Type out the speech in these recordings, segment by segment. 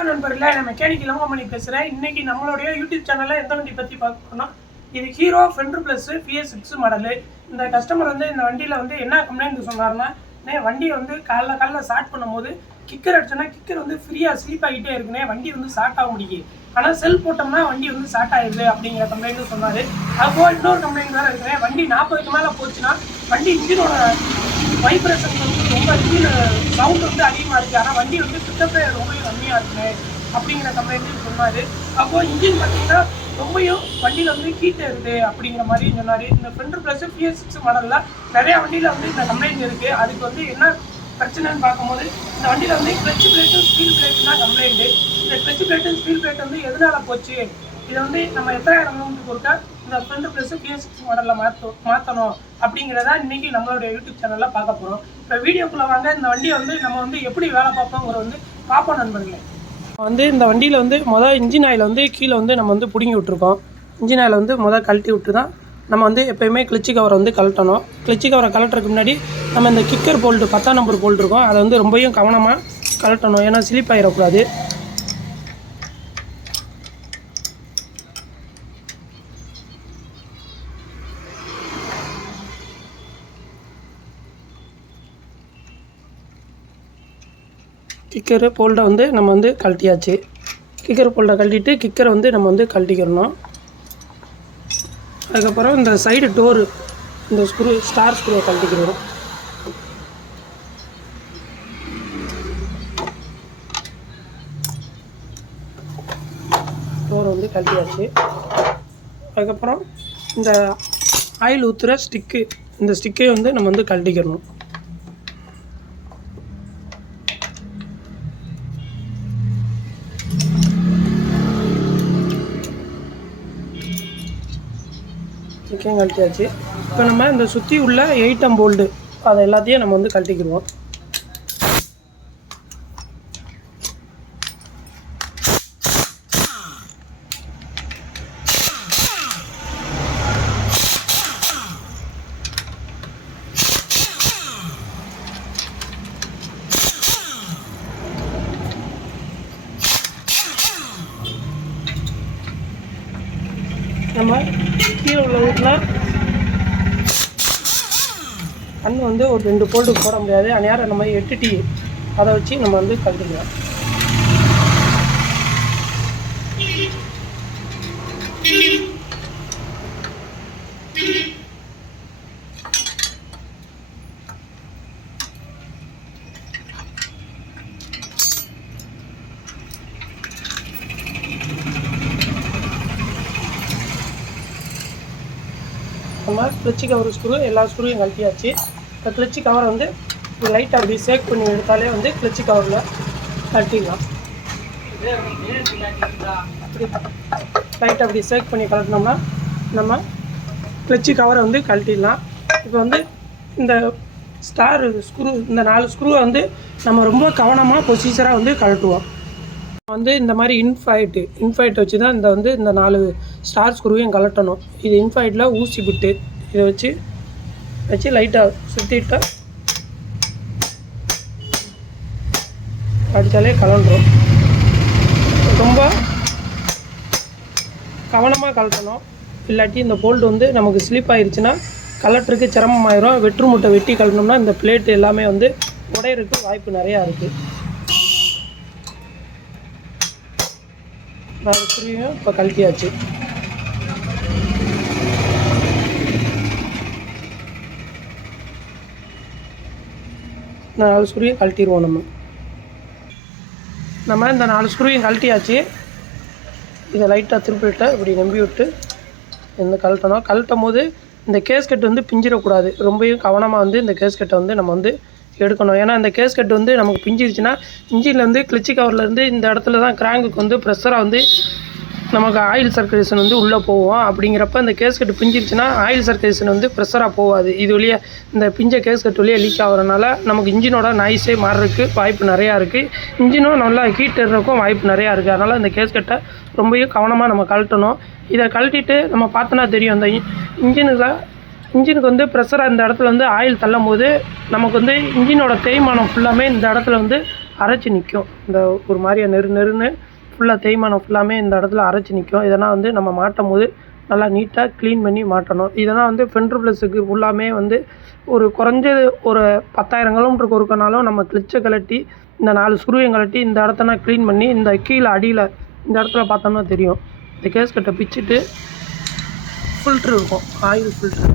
வணக்கம் நண்பர்களே நான் மெக்கானிக் இளங்கோமணி பேசுகிறேன் இன்னைக்கு நம்மளுடைய யூடியூப் சேனலில் எந்த வண்டி பற்றி பார்க்கணும்னா இது Hero ஃபெண்ட்ரு plus BS six model இந்த கஸ்டமர் வந்து இந்த வண்டியில் வந்து என்ன கம்ப்ளைண்ட் சொன்னார்னா நே வண்டி வந்து காலைல காலைல ஸ்டார்ட் பண்ணும்போது கிக்கர் அடிச்சோன்னா கிக்கர் வந்து ஃப்ரீயாக ஸ்லீப் ஆகிட்டே இருக்குனே வண்டி வந்து ஸ்டார்ட் ஆக முடியுது ஆனால் செல் போட்டோம்னா வண்டி வந்து ஸ்டார்ட் ஆயிடுது அப்படிங்கிற கம்ப்ளைண்ட்டும் சொன்னார். அப்போ இன்னொரு கம்ப்ளைண்ட் வேறு இருக்கிறேன் வண்டி நாற்பதுக்கு மேலே போச்சுன்னா வண்டி இன்ஜினோட வைப்ரேஷன் வந்து ரொம்ப இன்ஜின் சவுண்ட் வந்து அதிகமாக இருக்குது ஆனால் வண்டி வந்து பிக்கப்பே ரொம்ப கம்மியாக இருக்குங்க அப்படிங்கிற கம்ப்ளைண்ட்டும் சொன்னார். அப்போ இன்ஜின் பார்த்தீங்கன்னா ரொம்பையும் வண்டியில் வந்து ஹீட் இருக்குது அப்படிங்கிற மாதிரி சொன்னார். இந்த ஃப்ரெண்டு ப்ளஸ் ஃபியர் சிக்ஸ் மாடலில் நிறையா வண்டியில் வந்து இந்த கம்ப்ளைண்ட் இருக்குது அதுக்கு வந்து என்ன பிரச்சனைன்னு பார்க்கும்போது இந்த வண்டியில் வந்து கிளச் பிளேட்டும் ஸ்டீல் பிளேட்டு தான் கம்ப்ளைண்ட்டு இந்த கிளச் பிளேட்டும் ஸ்டீல் பிளேட் வந்து எதனால போச்சு? இதை வந்து நம்ம எத்தனாயிரம் அமௌண்ட் கொடுத்தா இந்த ஃப்ரெண்டு ப்ளஸ் பிஎஸ் சிக்ஸ் மாடலில் மாற்ற மாற்றணும் அப்படிங்கிறதா இன்னைக்கு நம்மளுடைய யூடியூப் சேனலில் பார்க்க போகிறோம் இப்போ வீடியோக்குள்ளே வாங்க இந்த வண்டியை வந்து நம்ம வந்து எப்படி வேலை பார்ப்போங்கிற வந்து பார்ப்போம் நண்பர்களே. வந்து இந்த வண்டியில் வந்து மொதல் இன்ஜின் ஆயில் வந்து கீழே வந்து நம்ம வந்து பிடுங்கி விட்ருக்கோம் இன்ஜின் ஆயில் வந்து மொதல் கழட்டி விட்டு தான் நம்ம வந்து எப்போயுமே கிளிச்சி கவரை வந்து கழட்டணும். கிளிச்சி கவரை கழட்டுறதுக்கு முன்னாடி நம்ம இந்த கிக்கர் போல்ட்டு பத்தாம் நம்பர் போல்ட் இருக்கோம். அதை வந்து ரொம்பவும் கவனமாக கழட்டணும். ஏன்னா ஸ்லிப் ஆகிடக்கூடாது கிக்கரு போல்டை வந்து நம்ம வந்து கழட்டியாச்சு. கிக்கர் போல்டை கழட்டிட்டு கிக்கரை வந்து நம்ம வந்து கழட்டிக்கிறணும். அதுக்கப்புறம் இந்த சைடு டோரு இந்த ஸ்க்ரூ ஸ்டார் ஸ்க்ரூவை கழட்டிக்கிறோம். டோரை வந்து கழட்டியாச்சு. அதுக்கப்புறம் இந்த ஆயில் ஊற்றுற ஸ்டிக்கு இந்த ஸ்டிக்கை வந்து நம்ம வந்து கழட்டிக்கிறணும். வரைக்கும் கழட்டியாச்சு. இப்போ நம்ம இந்த சுற்றி உள்ள எயிட்டம் போல்டு அதை எல்லாத்தையும் நம்ம வந்து கழட்டிக்கிடுவோம் நம்ம கீழே உள்ள வீட்டில் அண்ணன் வந்து ஒரு ரெண்டு போல்டு போட முடியாது. அந்நேரம் நம்ம எட்டு டீ அதை வச்சு நம்ம வந்து கழுதுக்கலாம் நம்ம கிளச்சி கவர் ஸ்க்ரூ எல்லா ஸ்க்ரூவையும் கழட்டியாச்சு. இப்போ கிளச்சி கவரை வந்து லைட்டாக அப்படி சேக் பண்ணி எடுத்தாலே வந்து கிளச்சி கவரில் கழட்டிடலாம். அப்படி லைட்டாக அப்படி சேக் பண்ணி கழட்டினோம்னா நம்ம கிளச்சி கவரை வந்து கழட்டிடலாம். இப்போ வந்து இந்த ஸ்டார் ஸ்க்ரூ இந்த நாலு ஸ்க்ரூவை வந்து நம்ம ரொம்ப கவனமாக ப்ரொசீஜராக வந்து கழட்டுவோம். வந்து இந்த மாதிரி இன்ஃபைட்டு இன்ஃபைட் வச்சு தான் இந்த வந்து இந்த நாலு ஸ்டார் ஸ்க்ரூவையும் கலட்டணும் இது இன்ஃபைட்டில் ஊசி பிட்டு. இதை வச்சு வச்சு லைட்டாக சுற்றிட்டால் அடித்தாலே கலண்டுரும் ரொம்ப கவனமாக கலட்டணும் இல்லாட்டி இந்த போல்டு வந்து நமக்கு ஸ்லிப் ஆயிடுச்சுன்னா கலட்டுறதுக்கு சிரமமாயிரும். வெற்று முட்டை வெட்டி கலட்டணும்னா இந்த பிளேட் எல்லாமே வந்து உடையிறதுக்கு வாய்ப்பு நிறையா இருக்குது நாலு ஸ்க்ரூவையும் இப்போ கழட்டியாச்சு. நாலு ஸ்க்ரூவையும் கழட்டிடுவோம் நம்ம. நம்ம இந்த நாலு ஸ்க்ரூவையும் கழட்டியாச்சு. இதை லைட்டாக திருப்பிட்டு இப்படி நம்பி விட்டு இந்த கழட்டணும். கழட்டும் போது இந்த கேஸ்கெட் வந்து பிஞ்சிடக்கூடாது. ரொம்பவும் கவனமாக வந்து இந்த கேஸ்கெட்டை வந்து நம்ம வந்து எடுக்கணும். ஏன்னா இந்த கேஸ்கட் வந்து நமக்கு பிஞ்சிருச்சுன்னா இன்ஜின்லேருந்து கிளிச்சி கவர்லேருந்து இந்த இடத்துல தான் கிராங்குக்கு வந்து ப்ரெஷராக வந்து நமக்கு ஆயில் சர்க்குலேஷன் வந்து உள்ளே போவோம் அப்படிங்கிறப்ப இந்த கேஸ்கெட் பிஞ்சிருச்சுன்னா ஆயில் சர்க்குலேஷன் வந்து ப்ரெஷராக போகாது. இது வழியா இந்த பிஞ்ச கேஸ்கெட் வழியே லீக் ஆகிறனால நமக்கு இன்ஜினோட நாய்ஸே மாறுறதுக்கு வாய்ப்பு நிறையா இருக்குது இன்ஜினும் நல்லா ஹீட் இருக்கும் வாய்ப்பு நிறையா இருக்குது அதனால் இந்த கேஸ்கட்டை ரொம்பவும் கவனமாக நம்ம கழட்டணும். இதை கழட்டிட்டு நம்ம பார்த்தோன்னா தெரியும். அந்த இன்ஜினுக்கு இன்ஜினுக்கு வந்து ப்ரெஷராக இந்த இடத்துல வந்து ஆயில் தள்ளும் போது நமக்கு வந்து இன்ஜினோட தேய்மானம் ஃபுல்லாமே இந்த இடத்துல வந்து அரைச்சி நிற்கும் இந்த ஒரு மாதிரியாக நெரு நெருன்னு ஃபுல்லாக தேய்மானம் ஃபுல்லாமே இந்த இடத்துல அரைச்சி நிற்கும் இதெல்லாம் வந்து நம்ம மாட்டும் போது நல்லா நீட்டாக க்ளீன் பண்ணி மாட்டணும். இதெல்லாம் வந்து ஃபென்ட்ரு ப்ளஸுக்கு ஃபுல்லாமே வந்து ஒரு குறைஞ்சது ஒரு பத்தாயிரம் கிலோமீட்டருக்கு ஒருக்கனாலும் நம்ம கிளிச்சை கழட்டி இந்த நாலு சுருவையும் கழட்டி இந்த இடத்தனா க்ளீன் பண்ணி இந்த கீழே அடியில் இந்த இடத்துல பார்த்தோம்னா தெரியும். இந்த கேஸ் கட்டை பிச்சுட்டு ஃபில்ட்ரு இருக்கும். ஆயில் ஃபில்ட்ரு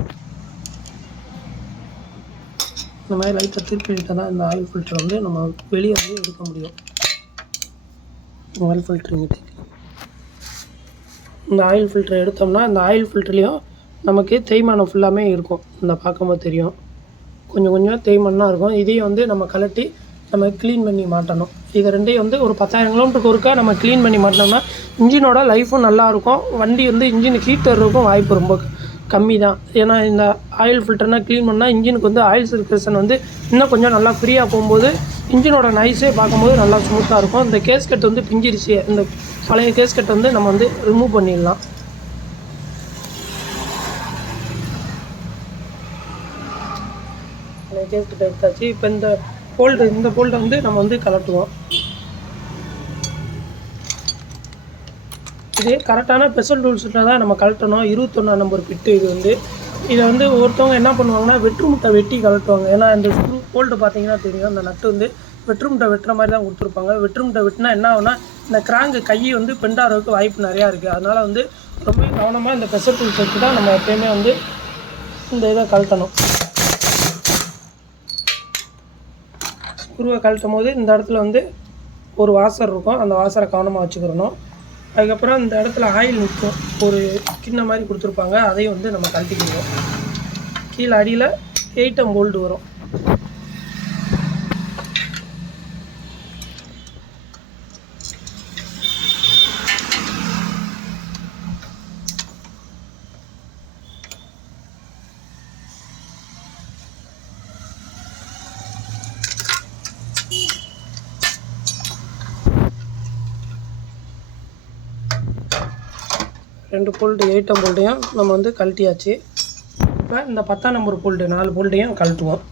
இந்த மாதிரி லைட்டாக திருப்பி தான் இந்த ஆயில் ஃபில்ட்ரு வந்து நம்ம வெளியே வந்து எடுக்க முடியும். ஆயில் ஃபில்ட்ருங்க இந்த ஆயில் ஃபில்டர் எடுத்தோம்னா இந்த ஆயில் ஃபில்டர்லேயும் நமக்கு தேய்மானம் ஃபுல்லாமே இருக்கும். இந்த பார்க்கும்போது தெரியும். கொஞ்சம் கொஞ்சம் தேய்மானம் இருக்கும். இதையும் வந்து நம்ம கலட்டி நம்ம க்ளீன் பண்ணி மாட்டணும். இது ரெண்டையும் வந்து ஒரு பத்தாயிரம் கிலோமீட்டருக்கு ஒருக்கா நம்ம க்ளீன் பண்ணி மாட்டினோம்னா இன்ஜினோட லைஃபும் நல்லாயிருக்கும் வண்டி வந்து இன்ஜின் ஹீட் வர்றதுக்கும் வாய்ப்பு ரொம்ப கம்மி தான். ஏன்னா இந்த ஆயில் ஃபில்டர்னால் க்ளீன் பண்ணால் இன்ஜினுக்கு வந்து ஆயில் சர்க்குலேஷன் வந்து இன்னும் கொஞ்சம் நல்லா ஃப்ரீயாக போகும்போது இன்ஜினோட நைஸே பார்க்கும்போது நல்லா ஸ்மூத்தாக இருக்கும். இந்த கேஸ்கட் வந்து பிஞ்சிருச்சு. இந்த பழைய கேஸ்கட் வந்து நம்ம வந்து ரிமூவ் பண்ணிடலாம். பழைய கேஸ்கட் எடுத்தாச்சு. இப்போ இந்த போல்டு இந்த போல்டை வந்து நம்ம வந்து கலட்டுவோம். இது கரெக்டான ஸ்பெஷல் ரூல்ஸில் தான் நம்ம கழட்டணும். இருபத்தொன்னா நம்பர் பிட்டு இது வந்து. இதை வந்து ஒருத்தவங்க என்ன பண்ணுவாங்கன்னா வெற்று முட்டை வெட்டி கழட்டுவாங்க. ஏன்னா இந்த ஸ்க்ரூ போல்ட்டு பார்த்தீங்கன்னா தெரியும். அந்த நட்டு வந்து வெற்று வெட்டுற மாதிரி தான் கொடுத்துருப்பாங்க. வெற்று வெட்டினா என்ன ஆகுனா இந்த கிராங்கு கையை வந்து பெண்டாகிறதுக்கு வாய்ப்பு நிறையா இருக்குது அதனால் வந்து ரொம்ப கவனமாக இந்த ஸ்பெஷல் டூல்ஸ் வச்சு தான் நம்ம எப்பயுமே வந்து இந்த இதை கழட்டணும். குருவை கழட்டும் போது இந்த இடத்துல வந்து ஒரு வாசர் இருக்கும். அந்த வாசரை கவனமாக வச்சுக்கிறணும் அதுக்கப்புறம் இந்த இடத்துல ஆயில் நிற்கும். ஒரு கிண்ண மாதிரி கொடுத்துருப்பாங்க. அதையும் வந்து நம்ம கழட்டிக்கிடுவோம். கீழே அடியில் எயிட்டம் போல்டு வரும். ரெண்டு போல்டு எயிட்டம் போல்ட்டையும் நம்ம வந்து கழட்டியாச்சு. இப்போ இந்த பத்தாம் நம்பர் போல்டு நாலு போல்ட்டையும் கழட்டுவோம்.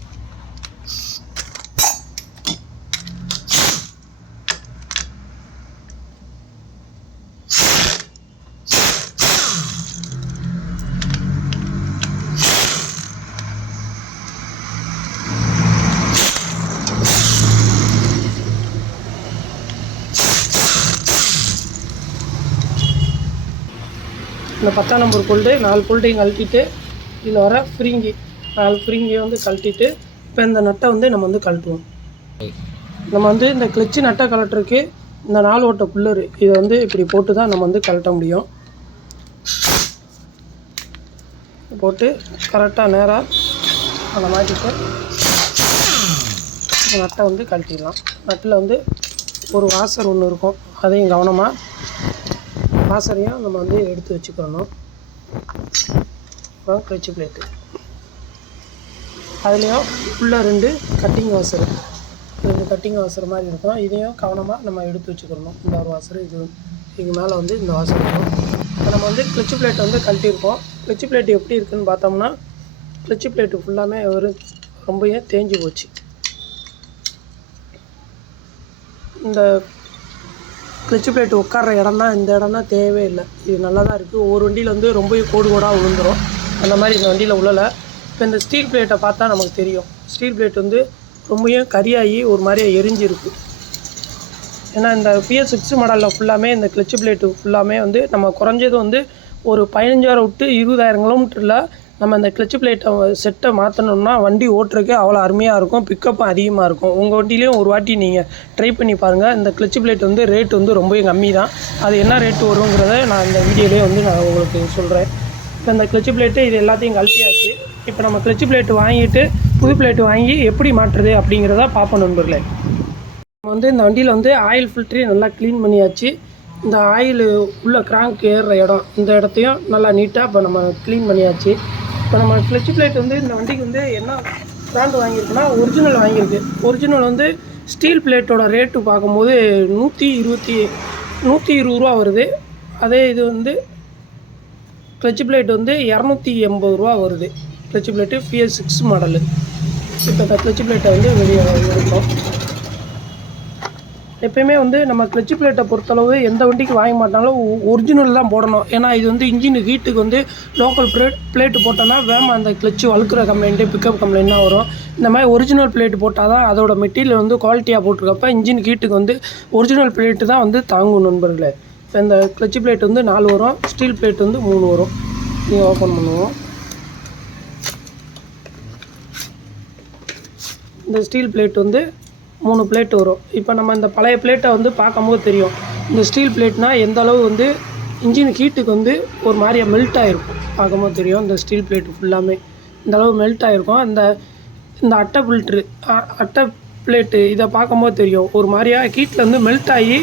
இந்த பத்தாம் நம்பர் கொல்டு நாலு கொல்டையும் கழட்டிட்டு இதில் வர ஃப்ரிங்கி நாலு ஃப்ரிங்கியை வந்து கழட்டிட்டு இப்போ இந்த நட்டை வந்து நம்ம வந்து கழட்டுவோம். நம்ம வந்து இந்த கிளச்சு நட்டை கலட்டுறதுக்கு இந்த நாலு ஓட்ட புல்லரு இதை வந்து இப்படி போட்டு தான் நம்ம வந்து கழட்ட முடியும். போட்டு கரெக்டாக நேராக அதை மாட்டிட்டு இந்த நட்டை வந்து கழட்டிடலாம். நட்டில் வந்து ஒரு வாசர் ஒன்று இருக்கும். அதையும் கவனமாக வாசரையும் நம்ம வந்து எடுத்து வச்சுக்கிறணும். அப்புறம் கிளச்சு பிளேட்டு அதுலேயும் உள்ளே ரெண்டு கட்டிங் வாசர் ரெண்டு கட்டிங் வாசர் மாதிரி இருக்கும் இதையும் கவனமாக நம்ம எடுத்து வச்சுக்கிறணும். இந்த ஒரு வாசர் இது இதுக்கு மேலே வந்து இந்த வாசர் இருக்கும். இப்போ நம்ம வந்து கிளிச்சு பிளேட் வந்து கழட்டியிருக்கோம். கிளிச்சு பிளேட் எப்படி இருக்குன்னு பார்த்தோம்னா கிளிச்சு பிளேட்டு ஃபுல்லாமே ஒரு ரொம்பவே தேஞ்சு போச்சு. இந்த கிளச்சு பிளேட் உட்கார்ற இடம் தான் இந்த இடம் தான் இது நல்லா தான் இருக்குது ஒவ்வொரு வண்டியில் வந்து ரொம்ப கோடு கோடாக விழுந்துரும் அந்த மாதிரி இந்த வண்டியில் உள்ளலை இப்போ இந்த ஸ்டீல் பிளேட்டை பார்த்தா நமக்கு தெரியும். ஸ்டீல் பிளேட் வந்து ரொம்பவும் கரியாகி ஒரு மாதிரியே எரிஞ்சிருக்கு. ஏன்னா இந்த பிஎஸ் சிக்ஸ் மாடலில் ஃபுல்லாமே இந்த கிளச்சு பிளேட்டு ஃபுல்லாமே வந்து நம்ம குறைஞ்சது வந்து ஒரு பதினஞ்சாயிரம் விட்டு இருபதாயிரம் கிலோமீட்டரில் நம்ம இந்த கிளச்சு பிளேட்டை செட்டை மாற்றணும்னா வண்டி ஓட்டுறதுக்கு அவ்வளோ அருமையாக இருக்கும் பிக்கப்பும் அதிகமாக இருக்கும். உங்கள் வண்டியிலையும் ஒரு வாட்டி நீங்கள் ட்ரை பண்ணி பாருங்கள் இந்த கிளச்சு பிளேட் வந்து ரேட் வந்து ரொம்பவே கம்மி தான் அது என்ன ரேட்டு வருங்கிறத நான் இந்த வீடியோலேயே வந்து நான் உங்களுக்கு சொல்கிறேன் இப்போ இந்த கிளச்சு பிளேட்டு இது எல்லாத்தையும் கழட்டியாச்சு. இப்போ நம்ம கிளச்சு பிளேட்டு வாங்கிட்டு புது பிளேட்டு வாங்கி எப்படி மாற்றுறது அப்படிங்கிறத பார்ப்போம் நண்பர்களே. நம்ம வந்து இந்த வண்டியில் வந்து ஆயில் ஃபில்டரையும் நல்லா க்ளீன் பண்ணியாச்சு. இந்த ஆயில் உள்ள கிராங்க் ஏறுற இடம் இந்த இடத்தையும் நல்லா நீட்டாக இப்போ நம்ம க்ளீன் பண்ணியாச்சு. இப்போ நம்ம ஃப்ளெச் பிளேட் வந்து இந்த வண்டிக்கு வந்து என்ன பிராண்ட் வாங்கியிருக்குன்னா ஒரிஜினல் வாங்கியிருக்கு. ஒரிஜினல் வந்து ஸ்டீல் பிளேட்டோட ரேட்டு பார்க்கும்போது நூற்றி இருபத்தி நூற்றி இருபது ரூபா வருது. அதே இது வந்து கிளச் பிளேட் வந்து இரநூத்தி எண்பது ரூபா வருது. Clutch plate BS six model இப்போ இந்த பிளேட்டை வந்து வெளியே இருக்கும் எப்பயுமே வந்து நம்ம கிளச்சு பிளேட்டை பொறுத்தளவு எந்த வண்டிக்கு வாங்க மாட்டாலும் ஒரிஜினல் தான் போடணும். ஏன்னா இது வந்து இன்ஜின் ஹீட்டுக்கு வந்து லோக்கல் பிளேட் பிளேட்டு போட்டோன்னா வேம அந்த கிளச்சு வழுக்கிற கம்ப்ளைண்ட்டு பிக்கப் கம்ப்ளைண்ட்லாம் வரும். இந்த மாதிரி ஒரிஜினல் பிளேட் போட்டால் தான் அதோட மெட்டீரியல் வந்து குவாலிட்டியாக போட்டிருக்கப்ப இன்ஜின் ஹீட்டுக்கு வந்து ஒரிஜினல் பிளேட்டு தான் வந்து தாங்கும் நண்பர்களே. இப்போ இந்த கிளச்சு பிளேட் வந்து நாலு வரும் ஸ்டீல் பிளேட் வந்து மூணு வரும். நீங்கள் ஓப்பன் பண்ணுவோம். இந்த ஸ்டீல் பிளேட் வந்து மூணு பிளேட் வரும். இப்போ நம்ம இந்த பழைய பிளேட்டை வந்து பார்க்கும்போது தெரியும். இந்த ஸ்டீல் பிளேட்னால் எந்த அளவு வந்து இன்ஜின் ஹீட்டுக்கு வந்து ஒரு மாதிரியா மெல்ட் ஆகிருக்கும் பார்க்கும்போது தெரியும். இந்த ஸ்டீல் பிளேட் ஃபுல்லாமே இந்த அளவு மெல்ட் ஆகிருக்கும் அந்த இந்த அட்டை ஃபில்ட்ரு அட்டை பிளேட்டு இதை பார்க்கும்போது தெரியும். ஒரு மாதிரியா ஹீட்டில் வந்து மெல்ட் ஆகி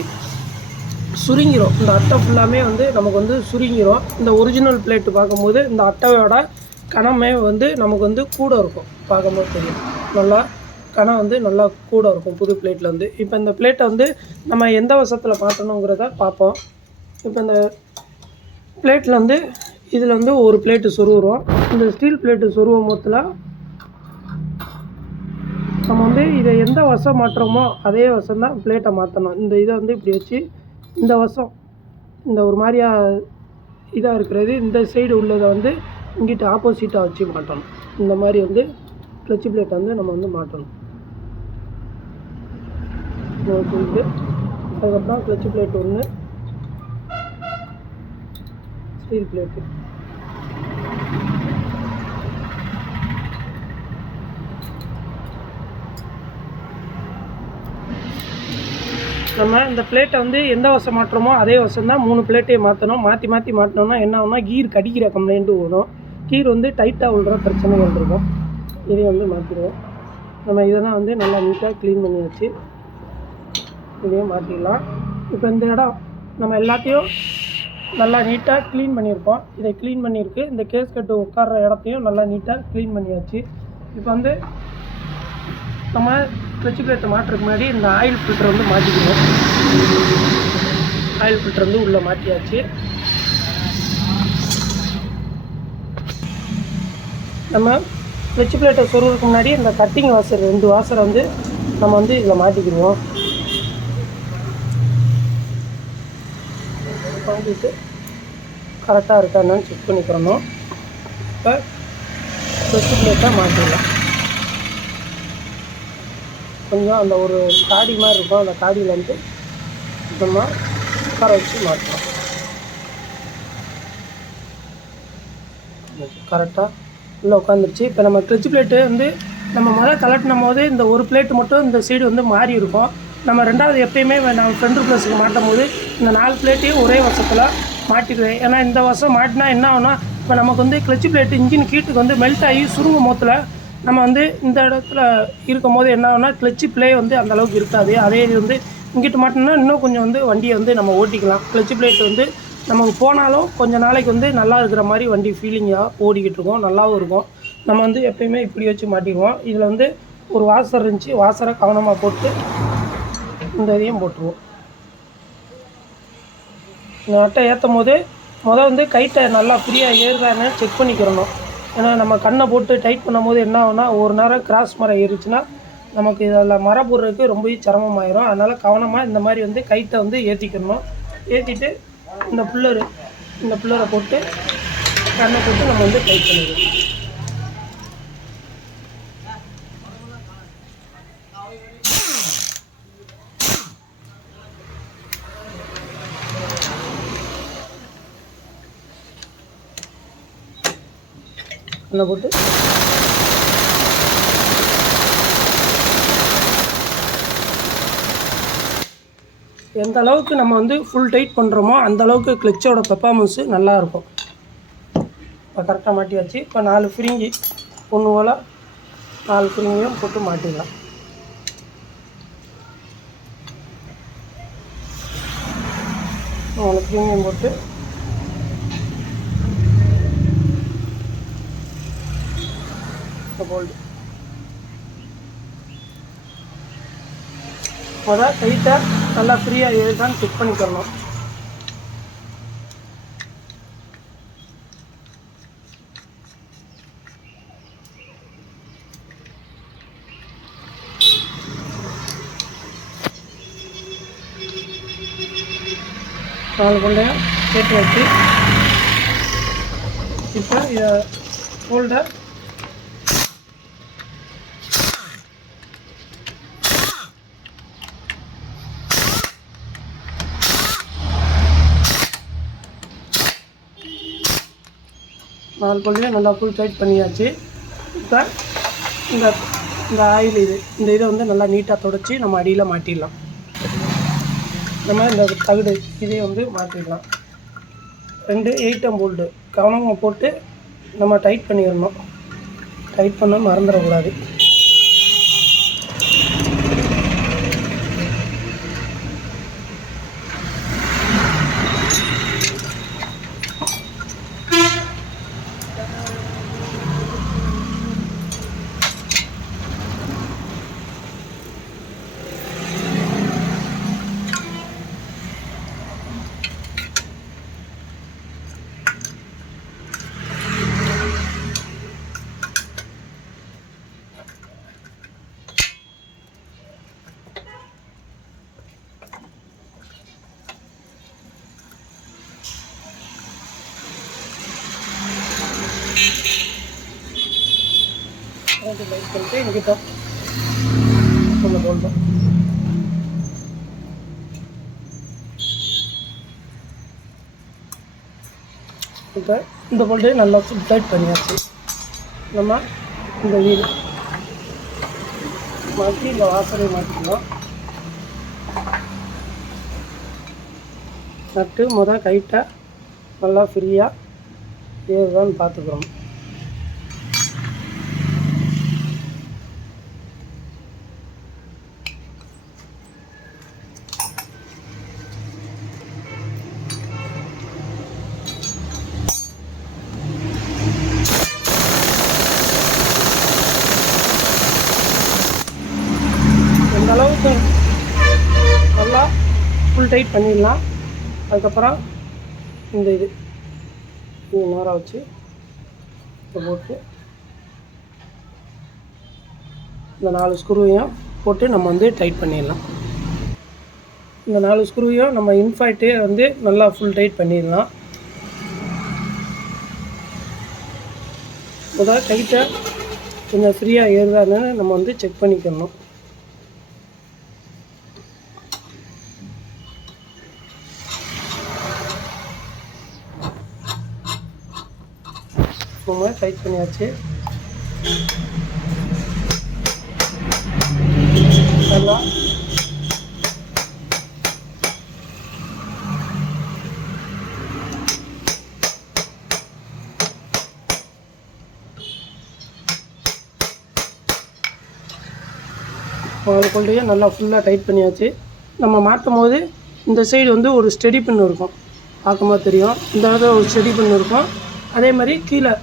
சுருங்கிரும். இந்த அட்டை ஃபுல்லாமே வந்து நமக்கு வந்து சுருங்கிரும். இந்த ஒரிஜினல் பிளேட்டு பார்க்கும்போது இந்த அட்டையோட கனமே வந்து நமக்கு வந்து கூட இருக்கும். பார்க்கும்போது தெரியும். நல்லா கனம் வந்து நல்லா கூட இருக்கும் புது பிளேட்டில் வந்து. இப்போ இந்த பிளேட்டை வந்து நம்ம எந்த வசத்தில் மாற்றணுங்கிறத பார்ப்போம் இப்போ இந்த பிளேட்டில் வந்து இதில் வந்து ஒரு பிளேட்டு சொருவுறோம். இந்த ஸ்டீல் பிளேட்டு சொருவும் போதில் நம்ம வந்து இதை எந்த வசம் மாற்றுறோமோ அதே வசம் தான் பிளேட்டை மாற்றணும் இந்த இதை வந்து இப்படி வச்சு இந்த வசம் இந்த ஒரு மாதிரியா இதாக இருக்கிறது. இந்த சைடு உள்ளதை வந்து இங்கிட்ட ஆப்போசிட்டாக வச்சு மாட்டணும். இந்த மாதிரி வந்து கிளச்சு பிளேட்டை வந்து நம்ம வந்து மாட்டணும். இது அதுக்கப்புறம் கிளச்சு பிளேட் ஒன்று ஸ்டீல் பிளேட்டு நம்ம இந்த பிளேட்டை வந்து எந்த வருஷம் மாற்றுறோமோ அதே வருஷம் தான் மூணு பிளேட்டையும் மாற்றணும் மாற்றி மாற்றி மாட்டினோம்னா என்ன ஆகும்னா கீர் கடிக்கிற கம்ப்ளைண்ட்டு வரும். கீர் வந்து டைட்டாக விழுற பிரச்சனை வந்துருக்கும் இதையும் வந்து மாற்றிடுவோம் நம்ம இதெல்லாம் வந்து நல்லா நீட்டாக க்ளீன் பண்ணியாச்சு. இதையும் மாற்றிடலாம். இப்போ இந்த இடம் நம்ம எல்லாத்தையும் நல்லா நீட்டாக க்ளீன் பண்ணியிருப்போம் இதை க்ளீன் பண்ணியிருக்கு. இந்த கேஸ் கட்டு உட்கார்ற இடத்தையும் நல்லா நீட்டாக க்ளீன் பண்ணியாச்சு. இப்போ வந்து நம்ம கிளச்சு பிளேட்டை மாட்டுறதுக்கு முன்னாடி இந்த ஆயில் ஃபில்டர் வந்து மாட்டிக்கணும் ஆயில் ஃபில்டர் வந்து உள்ளே மாட்டியாச்சு நம்ம கிளச்சு பிளேட்டை சொருவதுக்கு முன்னாடி இந்த கட்டிங் வாசர் ரெண்டு வாசரை வந்து நம்ம வந்து இதில் மாட்டிக்கிடுவோம் மாட்டிட்டு கரெக்டாக என்னன்னு செக் பண்ணிக்கிறணும் இப்போ ஸ்பெஷல் பிளேட்டாக மாற்றிடலாம் கொஞ்சம் அந்த ஒரு காடி மாதிரி இருக்கும் அந்த காடியில் வந்து நம்ம உட்கார வச்சு மாற்றலாம் கரெக்டாக உள்ளே உட்காந்துருச்சு இப்போ நம்ம கிளச் பிளேட்டு வந்து நம்ம முதல்ல கலட்டினும் போது இந்த ஒரு பிளேட்டு மட்டும் இந்த சைடு வந்து மாறி இருக்கும். நம்ம ரெண்டாவது எப்பயுமே நம்ம ஃப்ரெண்ட் ப்ளஸுக்கு மாட்டும் போது இந்த நாலு பிளேட்டையும் ஒரே வருஷத்தில் மாட்டிக்குவேன். ஏன்னா இந்த வருஷம் மாட்டினா என்ன ஆகுனா இப்போ நமக்கு வந்து கிளச் பிளேட்டு இன்ஜின் கீட்டுக்கு வந்து மெல்ட் ஆகி சுருங்கும் போதில் நம்ம வந்து இந்த இடத்துல இருக்கும் போது என்ன ஆகுனா கிளச்சு ப்ளே வந்து அந்தளவுக்கு இருக்காது. அதே இது வந்து இங்கிட்டு மாட்டோம்னா இன்னும் கொஞ்சம் வந்து வண்டியை வந்து நம்ம ஓட்டிக்கலாம். கிளச்சு பிளேட் வந்து நமக்கு போனாலும் கொஞ்சம் நாளைக்கு வந்து நல்லா இருக்கிற மாதிரி வண்டி ஃபீலிங்காக ஓடிக்கிட்டு இருக்கும். நல்லாவும் இருக்கும். நம்ம வந்து எப்பயுமே இப்படி வச்சு மாட்டிக்குவோம். இதில் வந்து ஒரு வாசர் இருந்துச்சு. வாசரை கவனமாக போட்டு இந்த இதையும் போட்டுருவோம். இந்த அட்டை ஏற்றும் போது முதல் வந்து கைட்டை நல்லா ஃப்ரீயாக ஏறுதான்னு செக் பண்ணிக்கிறணும். ஏன்னா நம்ம கண்ணை போட்டு டைட் பண்ணும்போது என்ன ஆகுனா ஒரு நேரம் கிராஸ் மரம் ஏறிச்சுன்னா நமக்கு இதில் மரம் போடுறதுக்கு ரொம்பவே சிரமமாயிரும். அதனால் கவனமாக இந்த மாதிரி வந்து கைட்டை வந்து ஏற்றிக்கிறணும் ஏற்றிட்டு இந்த புல்லரு இந்த புல்லரை போட்டு கண்ணை போட்டு நம்ம வந்து டைட் பண்ணிடுவோம் எண்ணெய் போட்டு. எந்த அளவுக்கு நம்ம வந்து ஃபுல் டைட் பண்ணுறோமோ அந்த அளவுக்கு கிளிச்சோட பெர்ஃபார்மன்ஸு நல்லாயிருக்கும் இப்போ கரெக்டாக மாட்டியாச்சு. இப்போ நாலு ஃப்ரிங்கி ஒன்று போல் நாலு ஃப்ரிங்கியும் போட்டு மாட்டிடலாம். நாலு ஃப்ரிங்கியும் போட்டு போல்டு முதல் டைட்டை நல்லா ஃப்ரீயாக இருக்கான்னு செக் பண்ணிக்கிறணும் நாலு கொண்டையும் சேர்த்து வச்சு. இப்போ இதை ஹோல்டர் நாலு கொள்ளையும் நல்லா ஃபுல் டைட் பண்ணியாச்சு. இப்போ இந்த இந்த ஆயில் இது இந்த இதை வந்து நல்லா நீட்டாக தொடச்சி நம்ம அடியில் மாட்டிடலாம். நம்ம இந்த தகுடு இதையும் வந்து மாற்றிடலாம். ரெண்டு எயிட்டம் போல்டு கவனமாக போட்டு நம்ம டைட் பண்ணிடணும். டைட் பண்ண மறந்துடக்கூடாது. பண்ணிட்டு எங்கிட்ட ஒன்று போல்டும் இப்போ இந்த போல்ட்டு நல்லா ஃபுல் டைட் பண்ணியாச்சு. நம்ம இந்த வீடு மாற்றி இந்த வாசலை மாற்றிக்கலாம் நட்டு முத கைட்டை நல்லா ஃப்ரீயாக ஏறுதான்னு பார்த்துக்குறோம். டைட் பண்ணிடலாம். அதுக்கப்புறம் இந்த இது. இது நேராக வச்சு போட்டு இந்த நாலு ஸ்க்ரூவையும் போட்டு நம்ம வந்து டைட் பண்ணிடலாம். இந்த நாலு ஸ்க்ரூவையும் நம்ம இன்ஃபைட்டே வந்து நல்லா ஃபுல் டைட் பண்ணிடலாம். முதல் கைட்டை கொஞ்சம் ஃப்ரீயாக ஏறுதான்னு நம்ம வந்து செக் பண்ணிக்கணும். நம்ம டைட் பண்ணியாச்சு. நல்லா. கொள்ளையே நல்லா ஃபுல்லாக டைட் பண்ணியாச்சு. நம்ம மாட்டும் போது இந்த சைடு வந்து ஒரு ஸ்டெடி பின் இருக்கும். பார்க்கும்போது தெரியும். இந்த இடத்துல ஒரு ஸ்டெடி பின் இருக்கும். அதே மாதிரி கீழே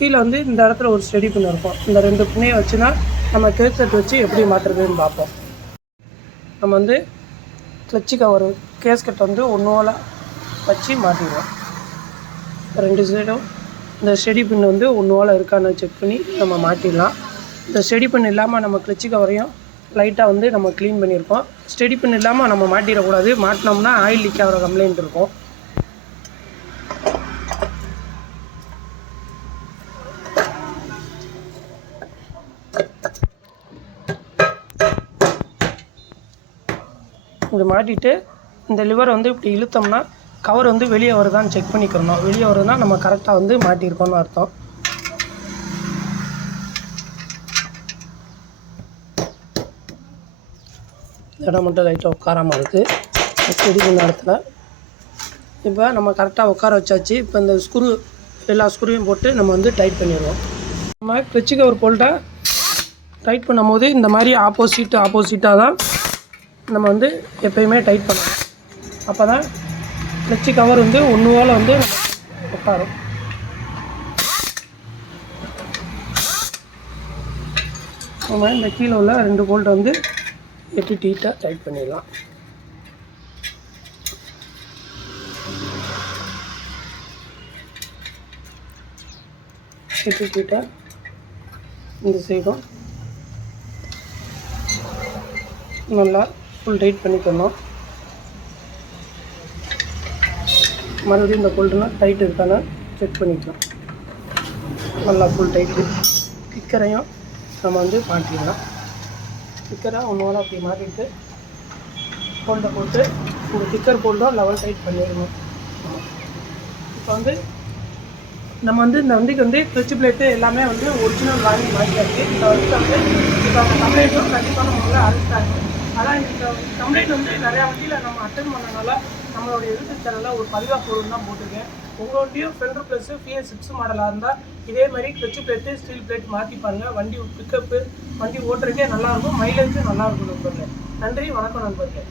கீழே வந்து இந்த இடத்துல ஒரு ஸ்டெடி பின் இருக்கும். இந்த ரெண்டு பின்னையும் வச்சுன்னா நம்ம கேசட் வச்சு எப்படி மாட்டுறதுன்னு பார்ப்போம். நம்ம வந்து கிளச்சு கவர் கேஸ்கட் வந்து ஒன்றோல வச்சு மாட்டிடுவோம் ரெண்டு சைடும் இந்த ஸ்டெடி பின் வந்து ஒன்றோல இருக்கான்னு செக் பண்ணி நம்ம மாட்டிடலாம் இந்த ஸ்டெடி பின் இல்லாமல் நம்ம கிளச்சு கவரையும் லைட்டாக வந்து நம்ம க்ளீன் பண்ணியிருக்கோம். ஸ்டெடி பின் இல்லாமல் நம்ம மாட்டிடக்கூடாது. மாட்டினோம்னா ஆயில் லீக் ஆகிற கம்ப்ளைண்ட் இருக்கும். இப்படி மாட்டிட்டு இந்த லிவரை வந்து இப்படி இழுத்தோம்னா கவர் வந்து வெளியே வருதான்னு செக் பண்ணிக்கிறணும். வெளியே வருதுன்னா நம்ம கரெக்டாக வந்து மாட்டியிருக்கோம்னு அர்த்தம். இடம் மட்டும் லைட்டாக உட்காராமல் இருக்குது செடி இடத்துல. இப்போ நம்ம கரெக்டாக உட்கார வச்சாச்சு. இப்போ இந்த ஸ்க்ரூ எல்லா ஸ்க்ரூவையும் போட்டு நம்ம வந்து டைட் பண்ணிடுவோம் நம்ம கிளச்சு கவர் போல்ட்டை டைட் பண்ணும்போது இந்த மாதிரி ஆப்போசிட் ஆப்போசிட்டாக தான் நம்ம வந்து எப்பயுமே டைட் பண்ணணும் அப்போ தான் கிளச்சு கவர் வந்து ஒன்று போல் வந்து உட்காரும். நம்ம இந்த கீழே உள்ள ரெண்டு போல்ட்டை வந்து எட்டு டீட்டாக டைட் பண்ணிடலாம். எட்டு டீட்டாக இந்த சைடும் நல்லா ஃபுல் டைட் பண்ணிக்கணும் மறுபடியும் இந்த கொல்டுனா டைட் இருக்கான்னு செக் பண்ணிக்கலாம். நல்லா ஃபுல் டைட்டு ஸ்டிக்கரையும் நம்ம வந்து மாட்டிடலாம். ஸ்டிக்கரை ஒன்று அப்படி மாட்டிட்டு போல்ட்டை போட்டு இந்த ஸ்டிக்கர் போல்டும் லெவல் டைட் பண்ணிடணும். இப்போ வந்து நம்ம வந்து இந்த வண்டிக்கு வந்து ஃப்ரிட்ஜ் பிளேட்டு எல்லாமே வந்து ஒரிஜினல் வாங்கி மாட்டியாச்சு. இந்த வந்து வந்து இப்போ அவங்க கம்ப்ளைண்ட்டும் கண்டிப்பாக நம்ம வந்து அழைச்சிட்டாங்க ஆனால் இந்த கம்ப்ளைண்ட் வந்து நிறையா வண்டியில் நம்ம அட்டன் பண்ணனால நம்மளுடைய யூடியூப் சேனலில் ஒரு பதிவாக பொருள் தான் போட்டிருக்கேன். உங்கள் வண்டியும் ஃபெண்டர் ப்ளஸ் பிஎஸ் சிக்ஸ் மாடலாக இருந்தால் இதே மாதிரி ஃப்ரிட்ஜ் பிளேட்டு ஸ்டீல் பிளேட் மாற்றி பாருங்கள் வண்டி பிக்கப்பு வண்டி ஓட்டுறதுக்கே நல்லாயிருக்கும் மைலேஜும் நல்லா இருக்கும் நண்பர்களே நன்றி வணக்கம் நண்பர்களே.